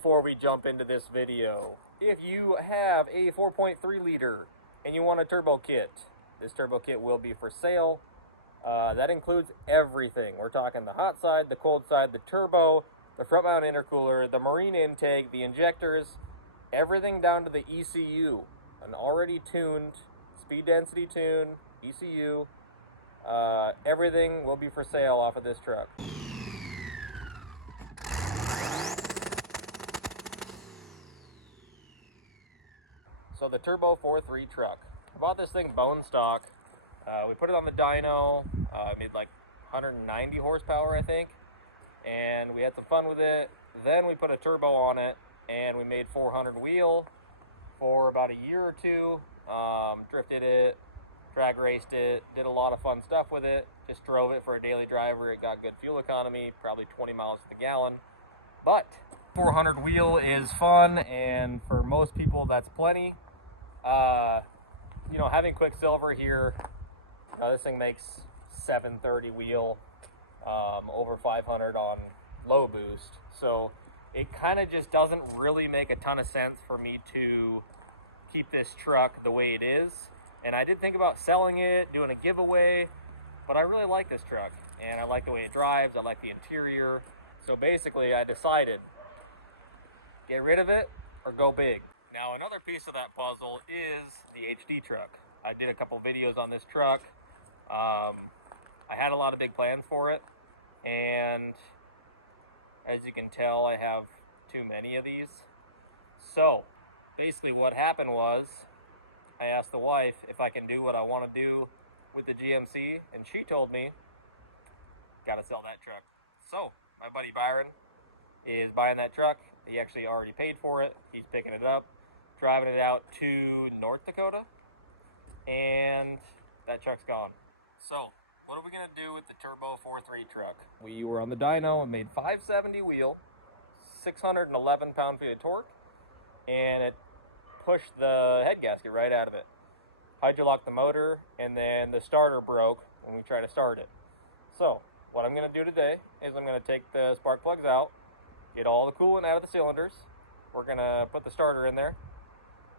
before we jump into this video. If you have a 4.3 liter and you want a turbo kit, this turbo kit will be for sale. That includes everything. We're talking the hot side, the cold side, the turbo, the front mount intercooler, the marine intake, the injectors, everything down to the ECU. An already tuned, speed density tune, ECU. Everything will be for sale off of this truck. So the Turbo 4.3 truck. I bought this thing bone stock. We put it on the dyno. Made like 190 horsepower, I think. And we had some fun with it. Then we put a turbo on it, and we made 400 wheel for about a year or two. Drifted it, drag raced it, did a lot of fun stuff with it. Just drove it for a daily driver. It got good fuel economy, probably 20 miles to the gallon. But 400 wheel is fun, and for most people that's plenty. You know, having Quicksilver here, this thing makes 730 wheel, over 500 on low boost. So it kind of just doesn't really make a ton of sense for me to keep this truck the way it is. And I did think about selling it, doing a giveaway, but I really like this truck, and I like the way it drives. I like the interior. So basically I decided, get rid of it or go big. Now another piece of that puzzle is the HD truck. I did a couple videos on this truck. I had a lot of big plans for it, and as you can tell, I have too many of these. So basically what happened was, I asked the wife if I can do what I want to do with the GMC, and she told me, gotta sell that truck. So my buddy Byron is buying that truck. He actually already paid for it. He's picking it up, driving it out to North Dakota, and that truck's gone. So what are we gonna do with the Turbo 4.3 truck? We were on the dyno and made 570 wheel, 611 pound-feet of torque, and it pushed the head gasket right out of it. Hydrolocked the motor, and then the starter broke when we tried to start it. So what I'm gonna do today is I'm gonna take the spark plugs out, get all the coolant out of the cylinders. We're gonna put the starter in there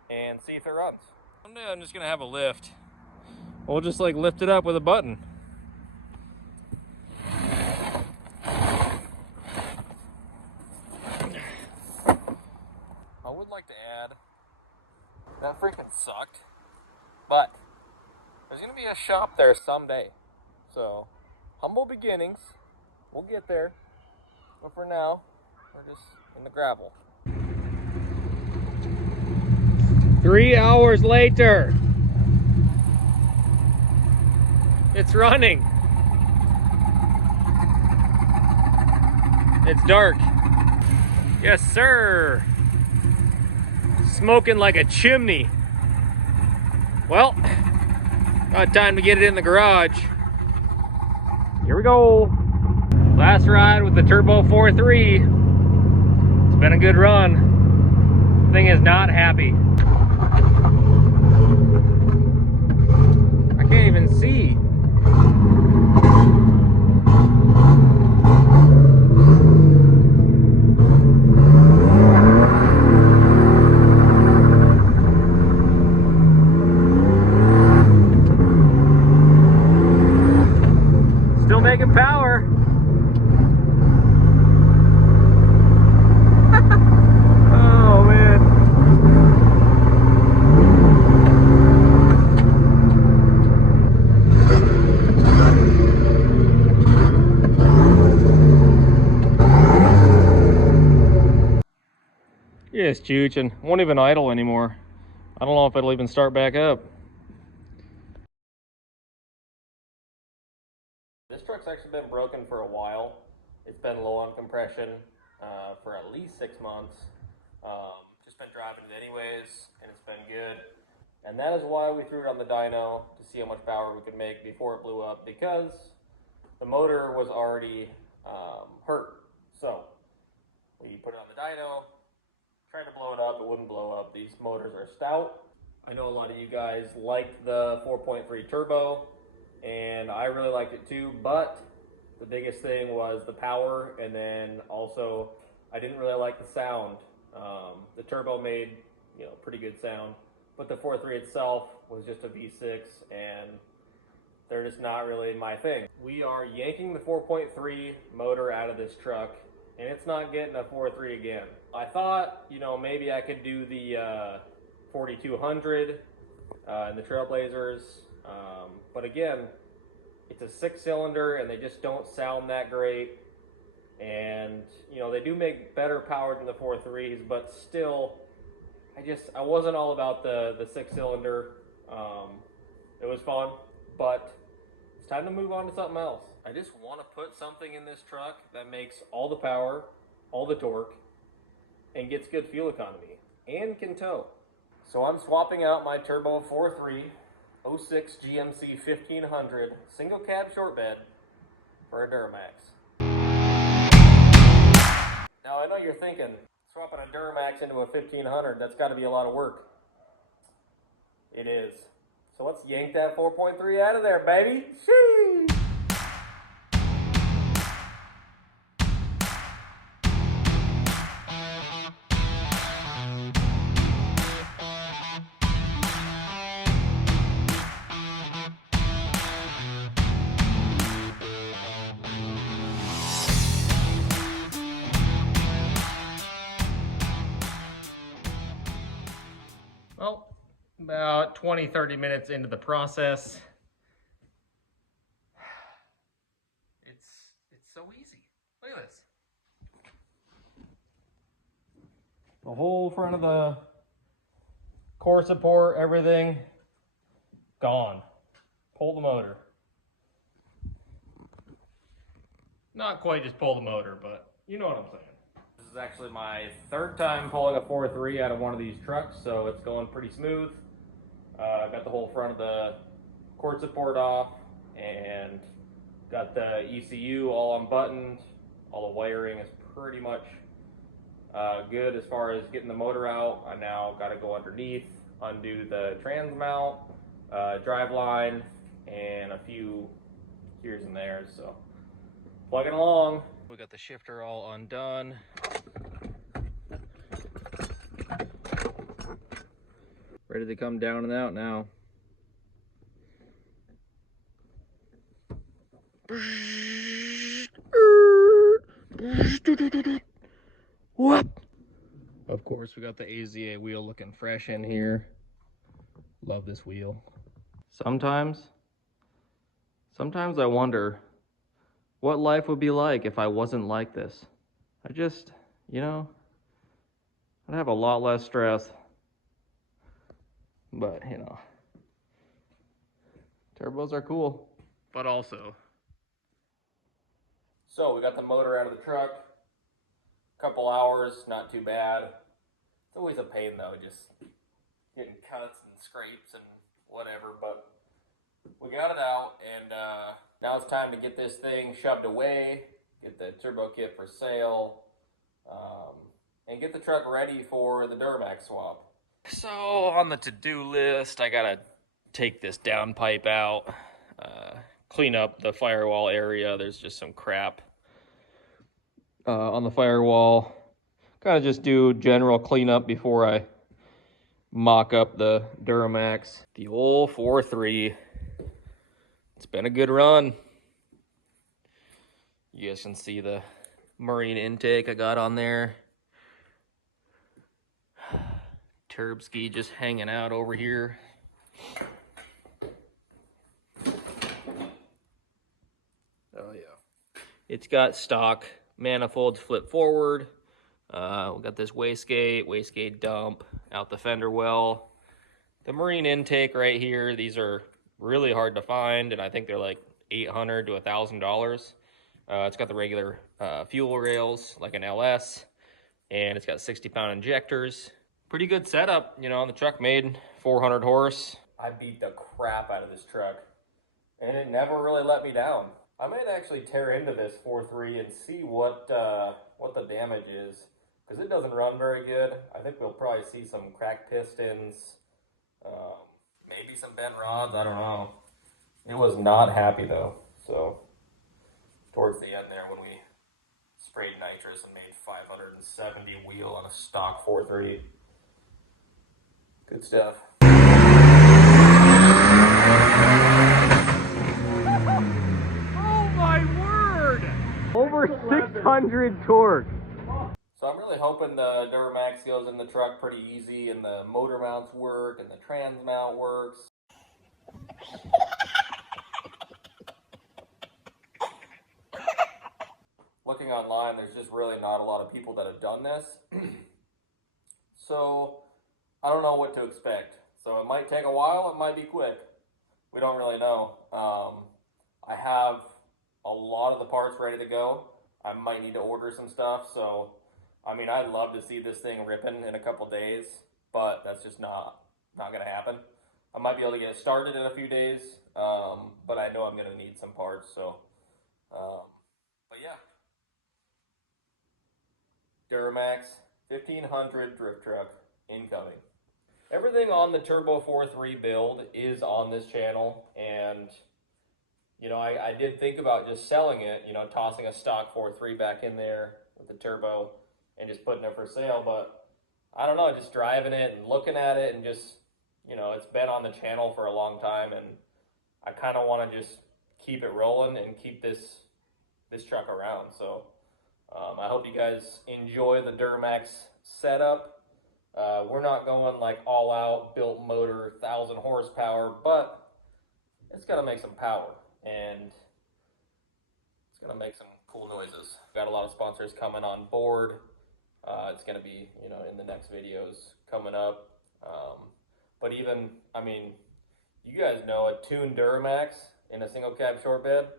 and see if it runs. Someday I'm just gonna have a lift. We'll just like lift it up with a button. I would like to add, that freaking sucked, but there's gonna be a shop there someday. So humble beginnings, we'll get there. But for now, we're just in the gravel. 3 hours later, it's running. It's dark. Yes, sir. Smoking like a chimney. Well, got time to get it in the garage. Here we go. Last ride with the Turbo 4.3. It's been a good run. Thing is not happy. I can't even see. Still making power. Oh man. Yeah, it's juicing. Won't even idle anymore. I don't know if it'll even start back up. This truck's actually been broken for a while. It's been low on compression for at least 6 months. Just been driving it anyways, and it's been good. And that is why we threw it on the dyno, to see how much power we could make before it blew up, because the motor was already hurt. So we put it on the dyno, tried to blow it up, it wouldn't blow up. These motors are stout. I know a lot of you guys like the 4.3 turbo, and I really liked it too, but the biggest thing was the power, and then also I didn't really like the sound. The turbo made, pretty good sound, but the 4.3 itself was just a V6, and they're just not really my thing. We are yanking the 4.3 motor out of this truck, and it's not getting a 4.3 again. I thought, maybe I could do the 4200 and the Trailblazers, but again, it's a 6-cylinder, and they just don't sound that great. And they do make better power than the 4.3s, but still, I wasn't all about the 6-cylinder. It was fun, but it's time to move on to something else. I just want to put something in this truck that makes all the power, all the torque, and gets good fuel economy, and can tow. So I'm swapping out my turbo 4.3 06 GMC 1500 single cab short bed for a Duramax. Now I know you're thinking, swapping a Duramax into a 1500, that's got to be a lot of work. It is. So let's yank that 4.3 out of there, baby. Sheesh! Well, about 20-30 minutes into the process, it's so easy. Look at this. The whole front of the core support, everything, gone. Pull the motor. Not quite just pull the motor, but you know what I'm saying. This is actually my third time pulling a 4.3 out of one of these trucks, so it's going pretty smooth. Got the whole front of the cord support off, and got the ECU all unbuttoned. All the wiring is pretty much good as far as getting the motor out. I now got to go underneath, undo the trans mount, drive line, and a few here's and there's. So plugging along. We got the shifter all undone. Ready to come down and out now. What? Of course, we got the AZA wheel looking fresh in here. Love this wheel. Sometimes I wonder what life would be like if I wasn't like this. I just, I'd have a lot less stress. But, turbos are cool. But also. So, we got the motor out of the truck. Couple hours, not too bad. It's always a pain though, just getting cuts and scrapes and whatever, but we got it out, and now it's time to get this thing shoved away, get the turbo kit for sale, and get the truck ready for the Duramax swap. So on the to-do list, I gotta take this downpipe out, clean up the firewall area. There's just some crap on the firewall. Kind of just do general cleanup before I mock up the Duramax. The old 4.3. It's been a good run. You guys can see the marine intake I got on there. Turb ski just hanging out over here. Oh yeah. It's got stock manifolds flip forward. We got this wastegate dump, out the fender well. The marine intake right here, these are really hard to find, and I think they're like $800 to $1,000. It's got the regular fuel rails, like an LS, and it's got 60-pound injectors. Pretty good setup, the truck made 400 horse. I beat the crap out of this truck, and it never really let me down. I might actually tear into this 4.3 and see what the damage is, because it doesn't run very good. I think we'll probably see some cracked pistons, maybe some bent rods, I don't know. It was not happy though, so towards the end there when we sprayed nitrous and made 570 wheel on a stock 4.3. Good stuff. Oh my word! Over 600 torque. So I'm really hoping the Duramax goes in the truck pretty easy and the motor mounts work and the trans mount works. Looking online, there's just really not a lot of people that have done this. So I don't know what to expect. So it might take a while, it might be quick. We don't really know. I have a lot of the parts ready to go. I might need to order some stuff. So, I mean, I'd love to see this thing ripping in a couple days, but that's just not going to happen. I might be able to get it started in a few days, but I know I'm going to need some parts. So, but yeah. Duramax 1500 drift truck incoming. Everything on the Turbo 4.3 build is on this channel, and you know, I did think about just selling it, you know, tossing a stock 4.3 back in there with the turbo and just putting it for sale, but I don't know, just driving it and looking at it and just, you know, it's been on the channel for a long time, and I kind of want to just keep it rolling and keep this truck around. So I hope you guys enjoy the Duramax setup. We're not going like all out built motor 1,000 horsepower, but it's gonna make some power and it's gonna make some cool noises. Got a lot of sponsors coming on board. It's gonna be, you know, in the next videos coming up. But even, I mean, you guys know a tuned Duramax in a single cab short bed,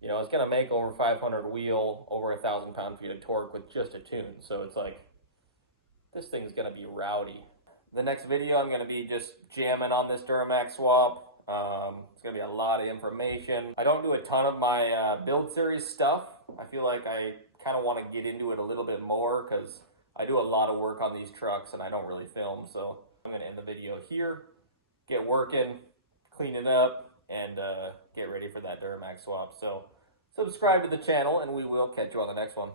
you know, it's gonna make over 500 wheel, over 1,000 pound-feet of torque with just a tune. So it's like, this thing's gonna be rowdy. The next video, I'm gonna be just jamming on this Duramax swap. It's gonna be a lot of information. I don't do a ton of my build series stuff. I feel like I kind of want to get into it a little bit more because I do a lot of work on these trucks and I don't really film. So I'm gonna end the video here, get working, clean it up, and get ready for that Duramax swap. So subscribe to the channel and we will catch you on the next one.